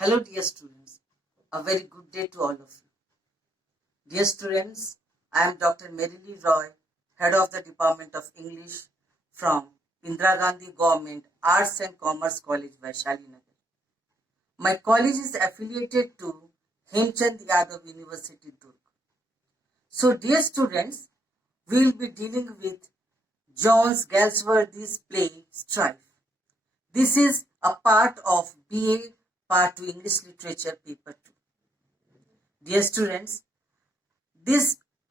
Hello dear students, a very good day to all of you. Dear students, I am Dr. Merily Roy, Head of the Department of English from Indira Gandhi Government Arts and Commerce College, Vaishali Nagar. My college is affiliated to Hemchand Yadav University, Durg. So dear students, we will be dealing with John Galsworthy's play Strife. This is a part of BA Part 2 English Literature Paper 2. Dear students,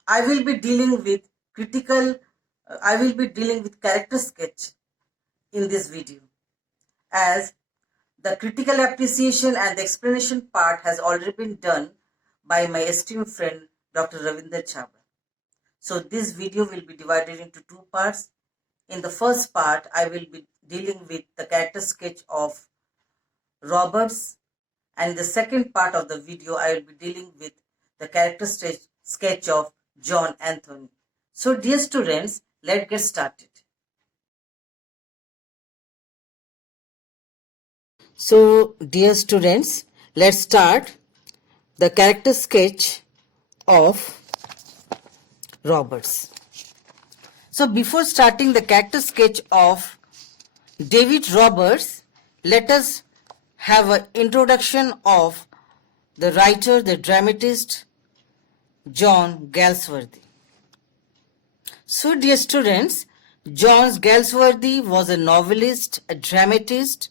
I will be dealing with character sketch in this video, as the critical appreciation and the explanation part has already been done by my esteemed friend Dr. Ravinder Chhabra. So this video will be divided into two parts. In the first part, I will be dealing with the character sketch of Roberts, and in the second part of the video, I will be dealing with the character sketch of John Anthony. So dear students, let's get started. So dear students, let's start the character sketch of Roberts. So before starting the character sketch of David Roberts, let us have an introduction of the writer, the dramatist, John Galsworthy. So dear students, John Galsworthy was a novelist, a dramatist,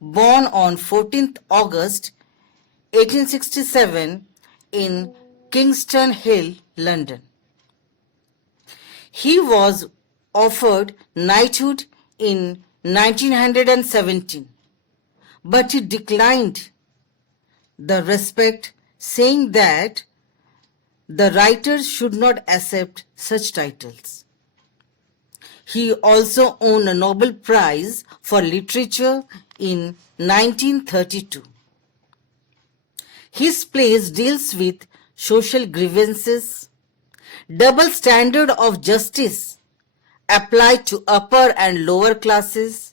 born on 14th August 1867 in Kingston Hill, London. He was offered knighthood in 1917, but he declined the respect, saying that the writers should not accept such titles. He also won a Nobel Prize for Literature in 1932. His plays deals with social grievances, double standard of justice applied to upper and lower classes.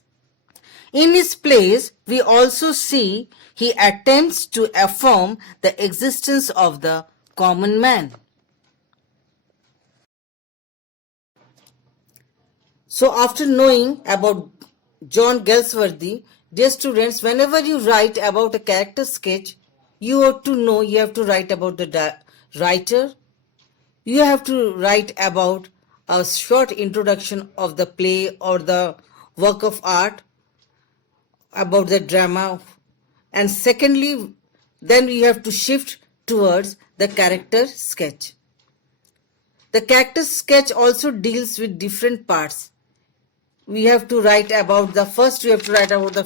In his plays, we also see he attempts to affirm the existence of the common man. So after knowing about John Galsworthy, dear students, whenever you write about a character sketch, you have to write about the writer. You have to write about a short introduction of the play or the work of art, about the drama, and secondly, then we have to shift towards the character sketch. The character sketch also deals with different parts. We have to write about the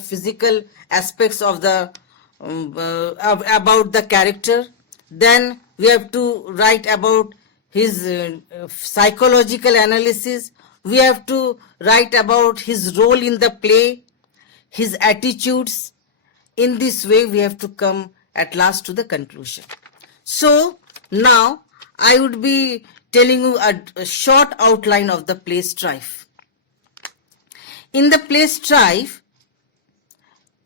physical aspects of the about the character. Then we have to write about his psychological analysis. We have to write about his role in the play, his attitudes. In this way, we have to come at last to the conclusion. So now I would be telling you a short outline of the play Strife. In the play Strife,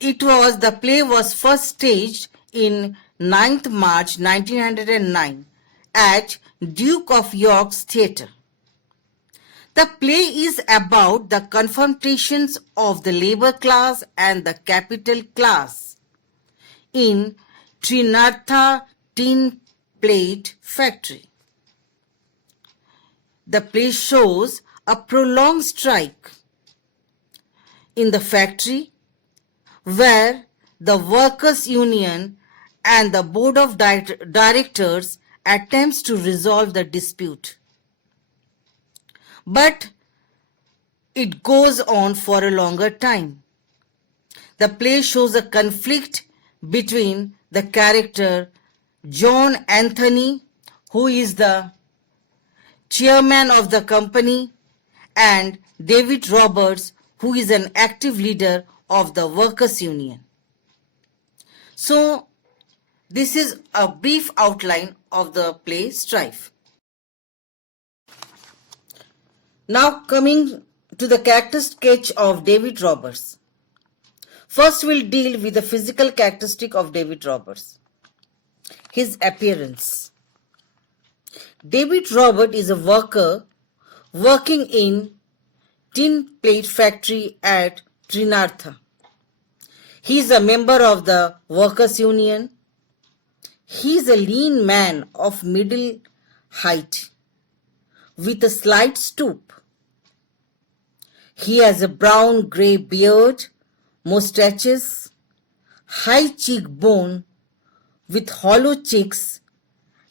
the play was first staged in 9th March 1909 at Duke of York's Theatre. The play is about the confrontations of the labor class and the capital class in Trinartha Tin Plate Factory. The play shows a prolonged strike in the factory where the workers' union and the board of directors attempts to resolve the dispute. But it goes on for a longer time. The play shows a conflict between the character John Anthony, who is the chairman of the company, and David Roberts, who is an active leader of the workers' union. So, this is a brief outline of the play Strife. Now coming to the character sketch of David Roberts. First, we'll deal with the physical characteristic of David Roberts. His appearance. David Robert is a worker working in tin plate factory at Trinartha. He is a member of the workers' union. He is a lean man of middle height with a slight stoop. He has a brown-grey beard, moustaches, high cheekbone with hollow cheeks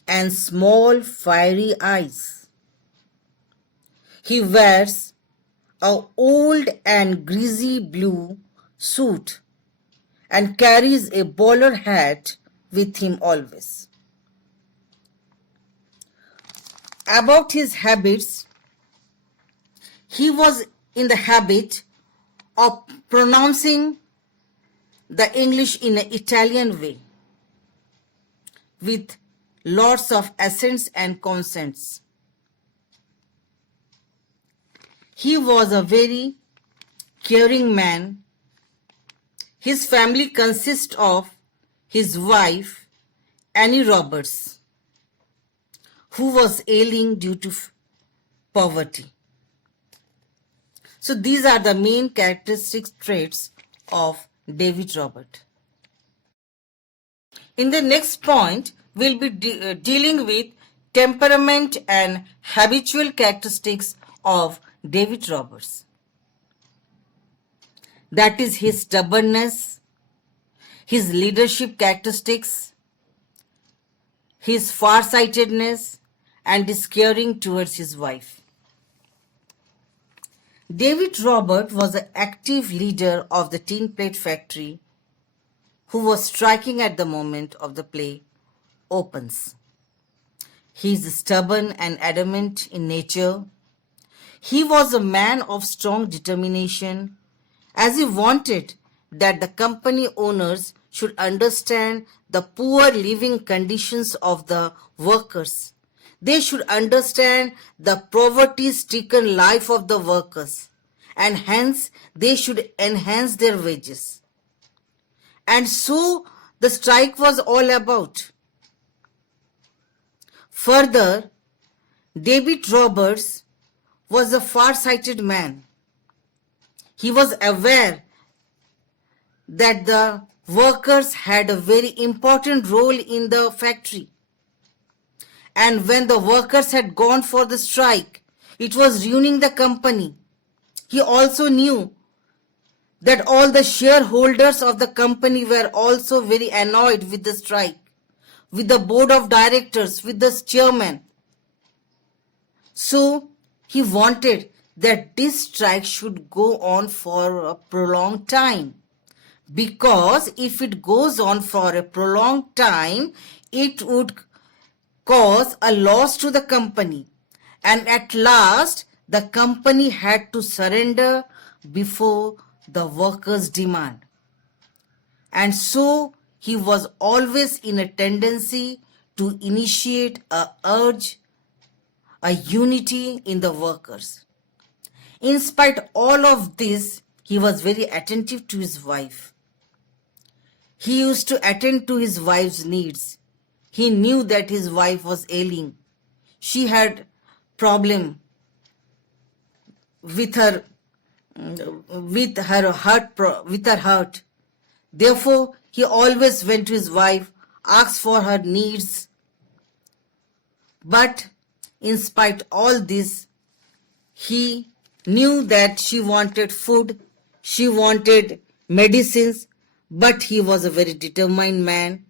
and small fiery eyes. He wears an old and greasy blue suit and carries a bowler hat with him always. About his habits, he was in the habit of pronouncing the English in an Italian way with lots of accents and consonants. He was a very caring man. His family consists of his wife, Annie Roberts, who was ailing due to poverty. So these are the main characteristic traits of David Robert. In the next point, we'll be dealing with temperament and habitual characteristics of David Roberts. That is his stubbornness, his leadership characteristics, his farsightedness, and his caring towards his wife. David Robert was an active leader of the tin plate factory who was striking at the moment of the play opens. He is stubborn and adamant in nature. He was a man of strong determination, as he wanted that the company owners should understand the poor living conditions of the workers. They should understand the poverty-stricken life of the workers, and hence they should enhance their wages. And so the strike was all about. Further, David Roberts was a far-sighted man. He was aware that the workers had a very important role in the factory. And when the workers had gone for the strike, it was ruining the company. He also knew that all the shareholders of the company were also very annoyed with the strike, with the board of directors, with the chairman. So he wanted that this strike should go on for a prolonged time, because if it goes on for a prolonged time, it would cause a loss to the company, and at last the company had to surrender before the workers' demand. And so he was always in a tendency to initiate a urge, a unity in the workers. In spite of all of this, he was very attentive to his wife. He used to attend to his wife's needs. He knew that his wife was ailing. She had problem with her heart. Therefore, he always went to his wife, asked for her needs. But in spite of all this, he knew that she wanted food, she wanted medicines, but he was a very determined man.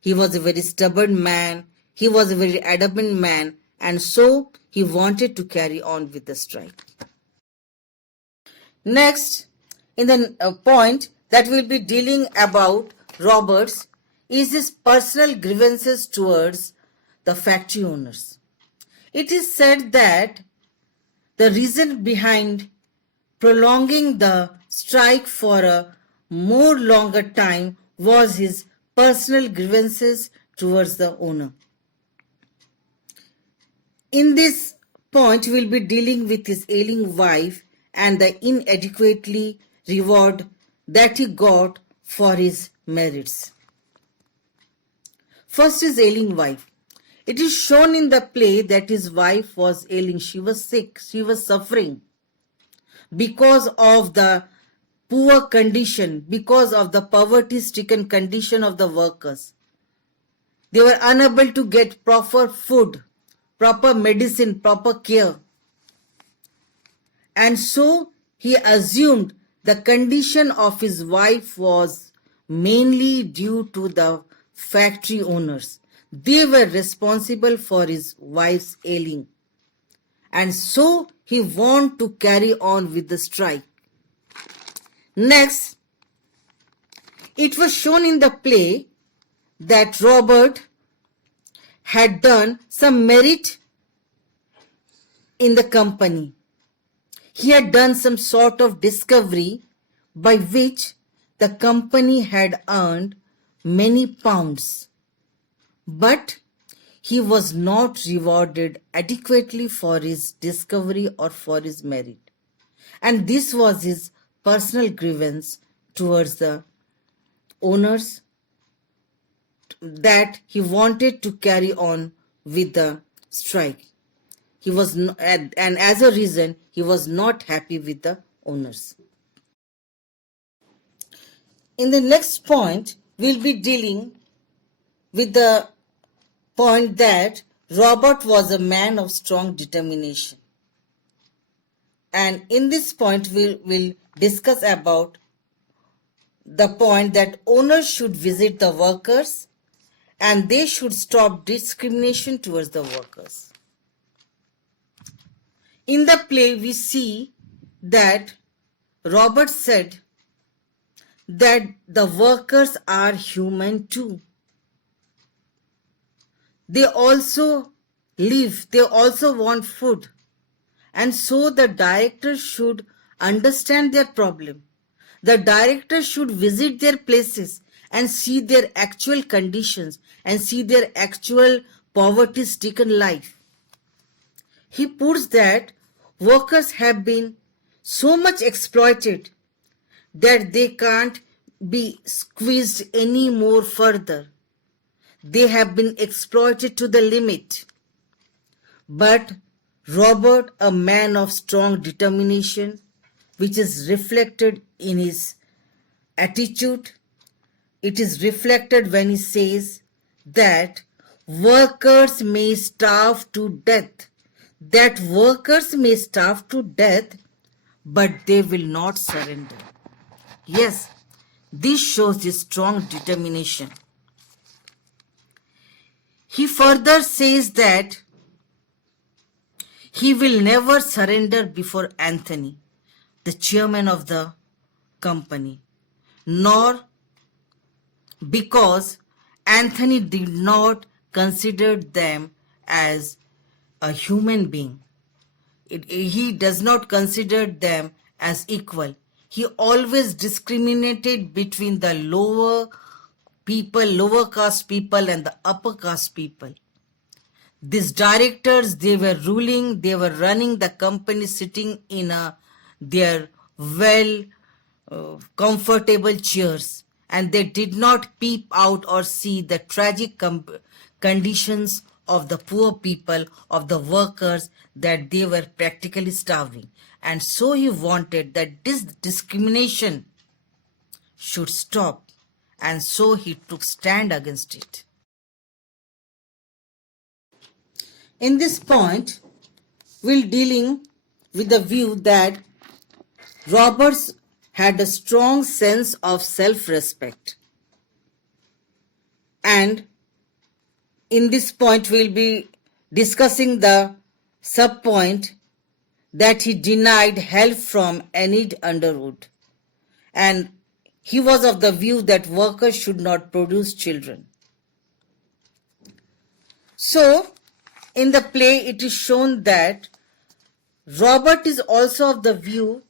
He was a very stubborn man. He was a very adamant man, and so he wanted to carry on with the strike. Next, in the point that we'll be dealing about Roberts is his personal grievances towards the factory owners. It is said that the reason behind prolonging the strike for a more longer time was his personal grievances towards the owner. In this point, we'll be dealing with his ailing wife and the inadequately reward that he got for his merits. First is ailing wife. It is shown in the play that his wife was ailing. She was sick. She was suffering because of the poor condition, because of the poverty-stricken condition of the workers. They were unable to get proper food, proper medicine, proper care. And so he assumed the condition of his wife was mainly due to the factory owners. They were responsible for his wife's ailing. And so he wanted to carry on with the strike. Next, it was shown in the play that Robert had done some merit in the company. He had done some sort of discovery by which the company had earned many pounds. But he was not rewarded adequately for his discovery or for his merit. And this was his personal grievance towards the owners, that he wanted to carry on with the strike. He was and as a reason, he was not happy with the owners. In the next point, we'll be dealing with the point that Robert was a man of strong determination. And in this point, we'll discuss about the point that owners should visit the workers and they should stop discrimination towards the workers. In the play, we see that Robert said that the workers are human too. They also live, they also want food. And so the director should understand their problem. The director should visit their places and see their actual conditions and see their actual poverty-stricken life. He puts that workers have been so much exploited that they can't be squeezed any more further. They have been exploited to the limit. But Robert, a man of strong determination, which is reflected in his attitude, it is reflected when he says that workers may starve to death. That workers may starve to death, but they will not surrender. Yes, this shows his strong determination. He further says that he will never surrender before Anthony, the chairman of the company, nor because Anthony did not consider them as a human being. He does not consider them as equal. He always discriminated between the lower people, lower caste people and the upper caste people. These directors, they were ruling, they were running the company sitting in their comfortable chairs, and they did not peep out or see the tragic conditions of the poor people, of the workers, that they were practically starving. And so he wanted that this discrimination should stop, and so he took stand against it. In this point, we're dealing with the view that Roberts had a strong sense of self-respect. And in this point, we'll be discussing the sub-point that he denied help from Enid Underwood. And he was of the view that workers should not produce children. So, in the play, it is shown that Robert is also of the view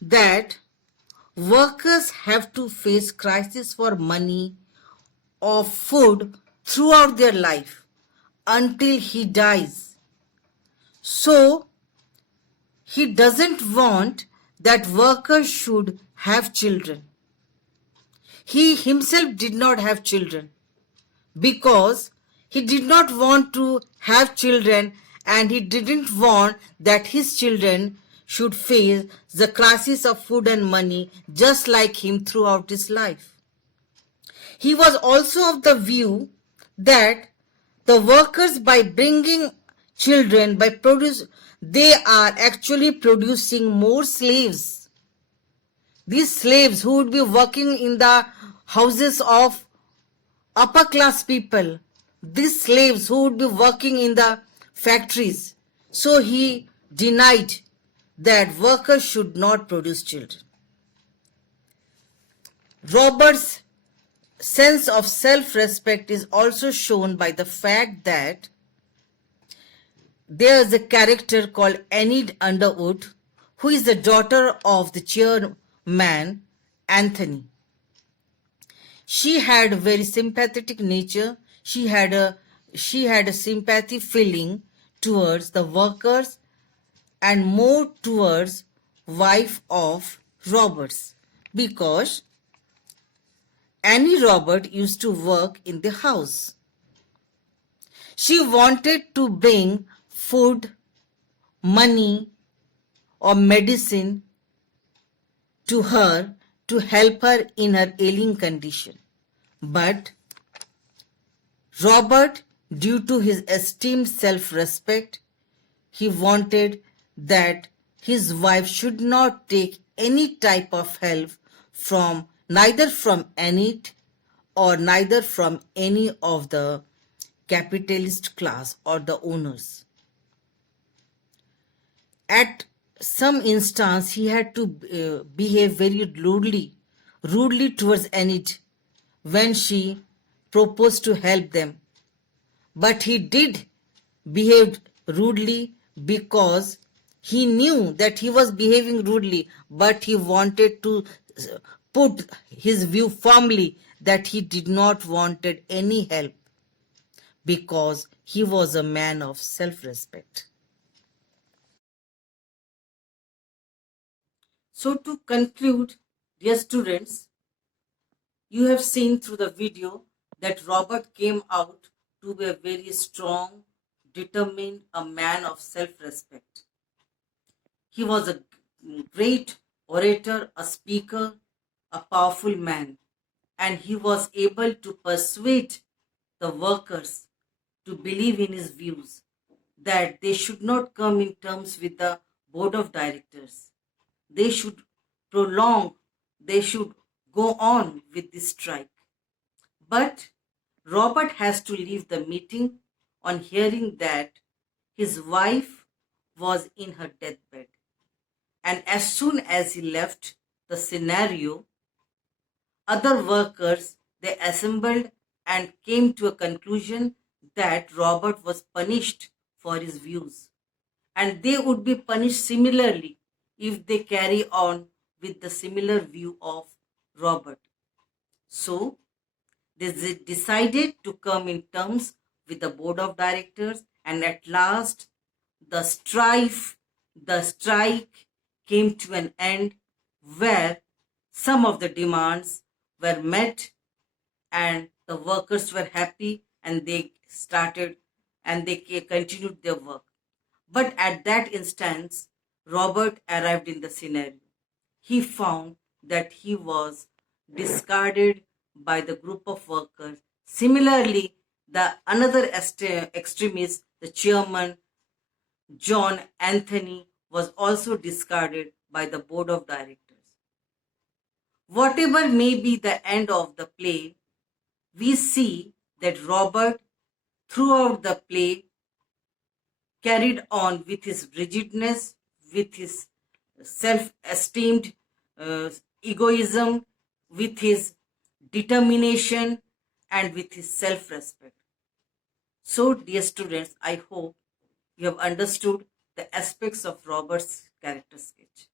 that workers have to face crisis for money or food throughout their life until he dies. So, he doesn't want that workers should have children. He himself did not have children because he did not want to have children, and he didn't want that his children should face the crisis of food and money just like him throughout his life. He was also of the view that the workers, by bringing children, they are actually producing more slaves. These slaves who would be working in the houses of upper class people, these slaves who would be working in the factories. So he denied that workers should not produce children. Robert's sense of self-respect is also shown by the fact that there is a character called Enid Underwood, who is the daughter of the chairman, Anthony. She had a very sympathetic nature. She had a sympathy feeling towards the workers and more towards wife of Roberts, because Annie Robert used to work in the house. She wanted to bring food, money, or medicine to her to help her in her ailing condition. But Robert, due to his esteemed self-respect, he wanted that his wife should not take any type of help from neither from Enid or neither from any of the capitalist class or the owners. At some instance, he had to behave very rudely towards Enid when she proposed to help them. But he did behave rudely because he knew that he was behaving rudely, but he wanted to put his view firmly that he did not wanted any help because he was a man of self-respect. So to conclude, dear students, you have seen through the video that Robert came out to be a very strong, determined, a man of self-respect. He was a great orator, a speaker, a powerful man, and he was able to persuade the workers to believe in his views, that they should not come in terms with the board of directors. They should they should go on with this strike. But Robert has to leave the meeting on hearing that his wife was in her deathbed. And as soon as he left the scenario, other workers, they assembled and came to a conclusion that Robert was punished for his views, and they would be punished similarly if they carry on with the similar view of Robert. So they decided to come in terms with the board of directors, and at last the strike came to an end, where some of the demands were met and the workers were happy, and they continued their work. But at that instance, Robert arrived in the scenario. He found that he was discarded by the group of workers. Similarly, the another extremist, the chairman, John Anthony, was also discarded by the board of directors. Whatever may be the end of the play, we see that Robert, throughout the play, carried on with his rigidness, with his self-esteemed egoism, with his determination, and with his self-respect. So, dear students, I hope you have understood the aspects of Robert's character sketch.